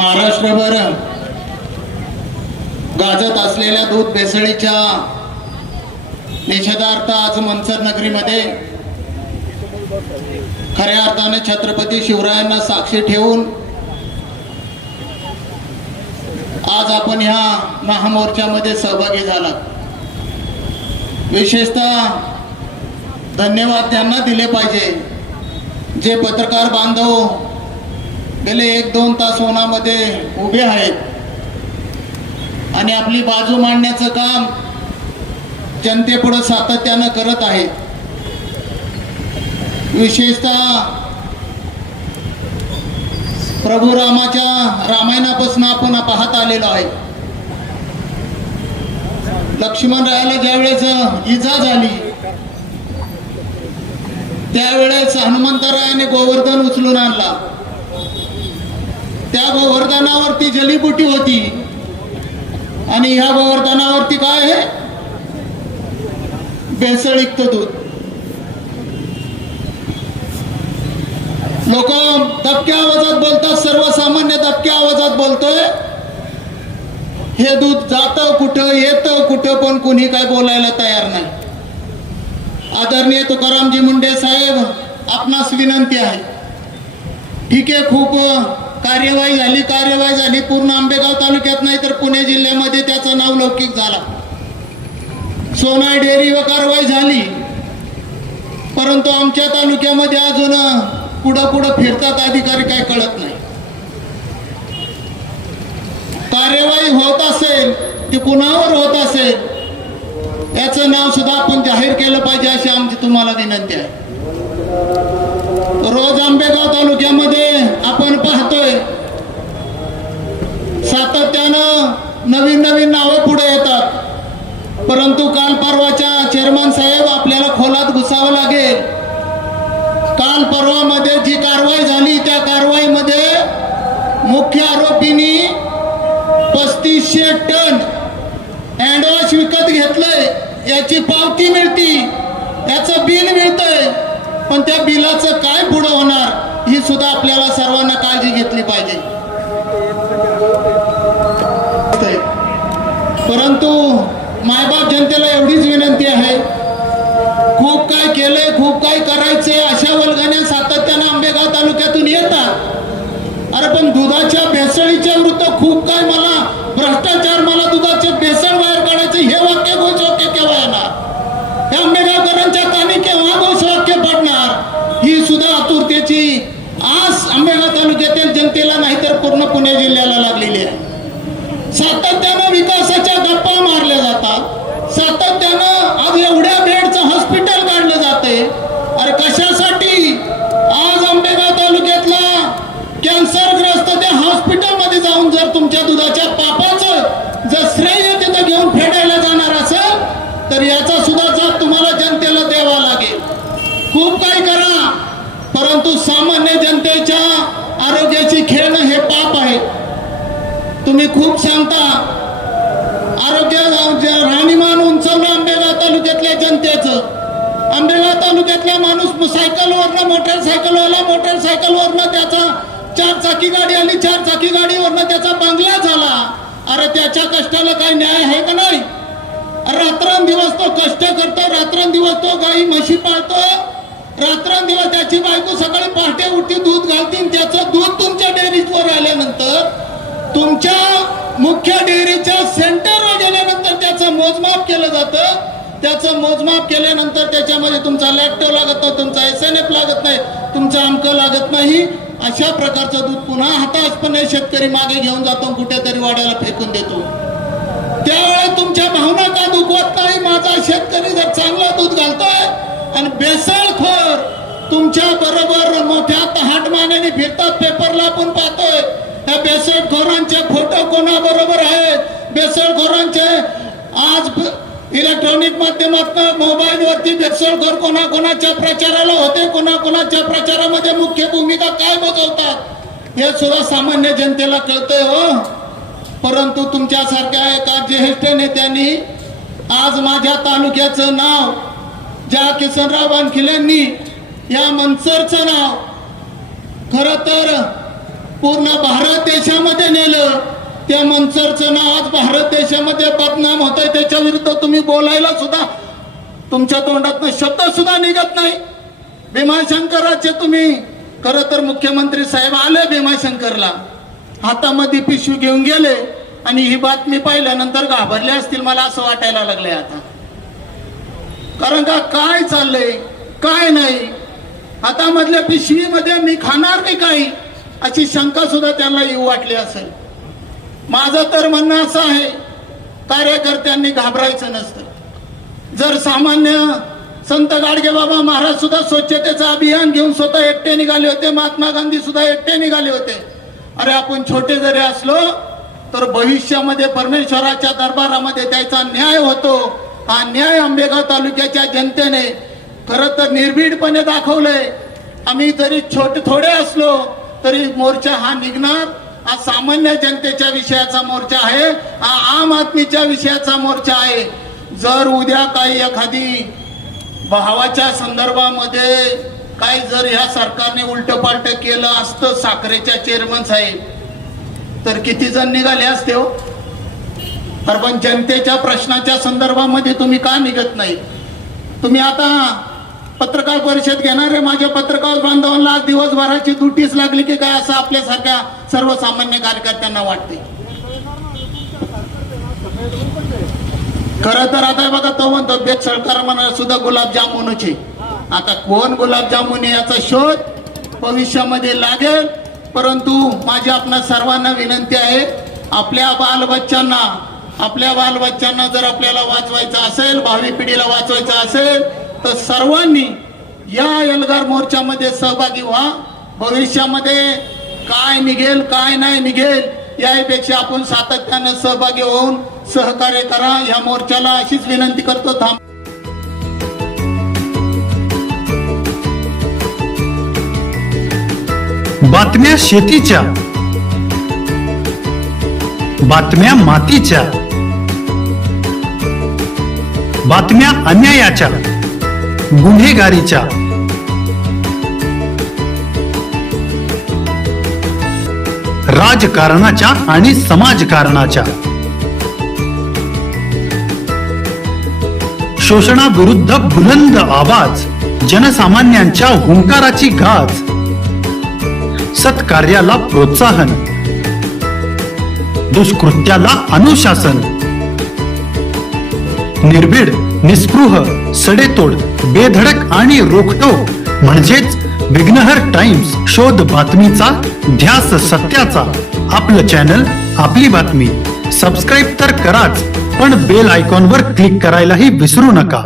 महाराष्ट्रभर गाजत असलेल्या दूध भेसळीच्या निषेधार्थ आज मनसर नगरीमध्ये खऱ्या अर्थाने छत्रपती शिवरायांना साक्षी ठेवून आज आपण ह्या महामोर्चामध्ये सहभागी झालात। विशेषतः धन्यवाद त्यांना दिले पाहिजे जे पत्रकार बांधव गेले 1-2 तास उन्हामध्ये उभे आहेत आणि आपली बाजू मांडण्याचं काम जनतेपुढे सातत्यानं करत आहेत। विशेषतः प्रभू रामाच्या रामायणापासून आपण पाहत आलेलो आहे। लक्ष्मण रायाला ज्यावेळेस इजा झाली त्यावेळेस हनुमंतरायाने गोवर्धन उचलून आणला। त्या गोवर्धनावरती जलीबुटी होती आणि ह्या गोवर्धनावरती काय आहे? भेसळयुक्त दूध। लोक दबक्या आवाजात बोलतात, सर्वसामान्य दबक्या आवाजात बोलतोय। हे दूध जातं कुठं येतं कुठं पण कुणी काय बोलायला तयार नाही। आदरणीय तुकारामजी मुंडे साहेब, आपणास विनंती आहे, ठीक आहे, खूप कार्यवाही झाली पूर्ण आंबेगाव तालुक्यात नाही तर पुणे जिल्ह्यामध्ये त्याचं नाव लौकिक झाला। सोनाई डेअरीवर कारवाई झाली, परंतु आमच्या तालुक्यामध्ये अजून पुढं फिरतात अधिकारी, काय कळत नाही। कार्यवाही होत असेल ती कुणावर होत असेल याचं नाव सुद्धा आपण जाहीर केलं पाहिजे अशी आमची तुम्हाला विनंती आहे। रोज आंबेगाव तालुक्यामध्ये आपण पाहतोय सातत्यानं नवीन नावं पुढे येतात, परंतु काल परवाच्या चेअरमन साहेब आपल्याला खोलात घुसावं लागेल। काल परवामध्ये जी कारवाई झाली त्या कारवाईमध्ये मुख्य आरोपींनी 3500 टन हँडवॉश विकत घेतलंय, याची पावती मिळती, याचं बिल मिळतंय, पण त्या बिलाचं काय पुढं होणार ही सुद्धा आपल्याला सर्वांना काळजी घेतली पाहिजे। परंतु मायबाप जनतेला एवढीच विनंती आहे, खूप काय केलंय, खूप काय करायचंय अशा वल्गण्या सातत्यानं आंबेगाव तालुक्यातून येतात। अरे पण दुधाच्या भेसळीच्या विरुद्ध खूप काय, मला भ्रष्टाचार, मला दुधाचे भेसळ बाहेर काढायचे हे वाक्य घोषवाक्य केव्हा येणार? या आंबेगावकरांच्या कानी केव्हा घोषवाक्य पडणार ही सुद्धा आतुरतेची आस आंबेगाव तालुक्यातील जनतेला नाही तर पूर्ण पुणे जिल्ह्याला लागलेली आहे। सातत्यानं विकासाच्या गप्पा मारल्या जातात, सातत्यानं आज एवढ्या बेडचं हॉस्पिटल काढलं जाते। अरे कशासाठी? आज आंबेगाव तालुक्यातला कॅन्सरग्रस्त त्या हॉस्पिटलमध्ये जाऊन जर तुमच्या दुधाच्या पापाचं जर श्रेय तिथं घेऊन फेडायला जाणार असेल तर याचा सुद्धा जाब तुम्हाला जनतेला द्यावा लागेल। खूप काही करा, परंतु सामान्य जनतेच्या आरोग्याची खेळणं हे पाप आहे। तुम्ही खूप सांगता आरोग्य राहणीमान उंचावलं आंबेगाव तालुक्यातल्या जनतेचं। आंबेगाव तालुक्यातला माणूस सायकलवरनं मोटरसायकलवरनं त्याचा 4 चाकी गाडी आली, 4 चाकी गाडीवरनं त्याचा बंगला झाला। अरे त्याच्या कष्टाला काही न्याय आहे का नाही? रात्रंदिवस तो कष्ट करतो, रात्रंदिवस तो गाई म्हशी पाळतो, रात्रंदिवस त्याची बायको सकाळी पहाटे उठती, दूध घालती, त्याचं दूध तुमच्या डेअरीवर आल्यानंतर तुमच्या मुख्य डेअरीच्या सेंटरवर गेल्यानंतर त्याचं मोजमाप केलं जातं। त्याचं मोजमाप केल्यानंतर त्याच्यामध्ये तुमचा लॅक्टो लागत नाही, तुमचा SNF लागत नाही, तुमचं आमकं लागत नाही। अशा प्रकारचं दूध पुन्हा हताशपणे शेतकरी मागे घेऊन जातो, कुठेतरी वाड्याला फेकून देतो। त्यावेळेस तुमच्या भावना का दुखवत नाही? माझा शेतकरी जर चांगला दूध घालतोय आणि बेसळखोर तुमच्या बरोबर मोठ्या तहाटमानेने फिरतात, पेपरला आपण पाहतोय त्या बेसळखोरांचे फोटो कोणाबरोबर आहेत? बेसळखोरांचे आज इलेक्ट्रॉनिक माध्यमातून मोबाईलवरती बेसळखोर कोणाकोणाच्या प्रचाराला होते, कोणाकोणाच्या प्रचारामध्ये मुख्य भूमिका काय बजावतात हे सुद्धा सामान्य जनतेला कळतंय हो। परंतु तुमच्यासारख्या एका ज्येष्ठ नेत्यांनी आज माझ्या तालुक्याचं नाव, ज्या किसनराव वानखिलेंनी या मनसरचं नाव खरं तर पूर्ण भारत देशामध्ये नेलं. त्या मनसरचं नाव आज भारत देशामध्ये बदनाम होतंय. त्याच्या विरुद्ध तुम्ही बोलायला सुद्धा तुमच्या तोंडातनं शब्द सुद्धा निघत नाही. भीमाशंकराचे तुम्ही खरं तर मुख्यमंत्री साहेब आले भीमाशंकरला, हातामध्ये पिशवी घेऊन गेले आणि ही बातमी पाहिल्यानंतर घाबरले असतील, मला असं वाटायला लागलंय आता. कारण का काय चाललंय काय नाही, हातामधल्या पिशवीमध्ये मी खाणार नाही काही, अशी शंका सुद्धा त्यांना येऊ वाटली असेल. माझं तर म्हणणं असं आहे, कार्यकर्त्यांनी घाबरायचं नसतं. जर सामान्य संत गाडगेबाबा महाराज सुद्धा स्वच्छतेचं अभियान घेऊन स्वतः एकटे निघाले होते, महात्मा गांधी सुद्धा एकटे निघाले होते. अरे आपण छोटे जरी असलो तर भविष्यामध्ये परमेश्वराच्या दरबारामध्ये त्याचा न्याय होतो. हा न्याय आंबेगाव तालुक्याच्या जनतेने खरं तर निर्भीडपणे दाखवलंय. आम्ही जरी थोडे असलो तरी मोर्चा हा निघणार. हा सामान्य जनतेच्या विषयाचा मोर्चा आहे, हा आम आदमीच्या विषयाचा मोर्चा आहे. जर उद्या काही एखादी भावाच्या संदर्भामध्ये काही जर ह्या सरकारने उलटपालट केलं असतं साखरेच्या चेअरमन साहेब, तर किती जण निघाले असते हो. पण जनतेच्या प्रश्नाच्या संदर्भामध्ये तुम्ही का निघत नाही? तुम्ही आता पत्रकार परिषद घेणारे माझ्या पत्रकार बांधवांना आज दिवसभराची दुटीच लागली की काय, असं आपल्यासारख्या सर्वसामान्य कार्यकर्त्यांना वाटते. खरं तर आता बघा, तो म्हणतो बेत सरकार म्हणा सुद्धा गुलाबजामुनच आहे. आता कोण गुलाबजामुन याचा शोध भविष्यामध्ये लागेल. परंतु माझी आपणा सर्वांना विनंती आहे, आपल्या बालबच्चांना जर आपल्याला वाचवायचं असेल, भावी पिढीला वाचवायचं असेल, तर सर्वांनी या एल्गार मोर्चामध्ये सहभागी व्हा. भविष्यामध्ये काय निघेल काय नाही निघेल यापेक्षा आपण सातत्यानं सहभागी होऊन सहकार्य करा. या मोर्चाला अशीच विनंती करतो. बातम्या शेतीच्या, बातम्या मातीच्या, बातम्या अन्यायाच्या, गुन्हेगारीच्या, राजकारणाच्या आणि समाजकारणाच्या, शोषणाविरुद्ध बुलंद आवाज, जनसामान्यांच्या हुंकाराची गाज, सत्कार्याला प्रोत्साहन, दुष्कृत्याला अनुशासन, निर्भीड, निस्पृह, सडेतोड, बेधडक आणि रोखटोक म्हणजेच विघ्नहर टाइम्स. शोध बातमीचा, ध्यास सत्याचा. आपलं चॅनल, आपली बातमी. सबस्क्राईब तर कराच, पण बेल आयकॉनवर क्लिक करायलाही विसरू नका.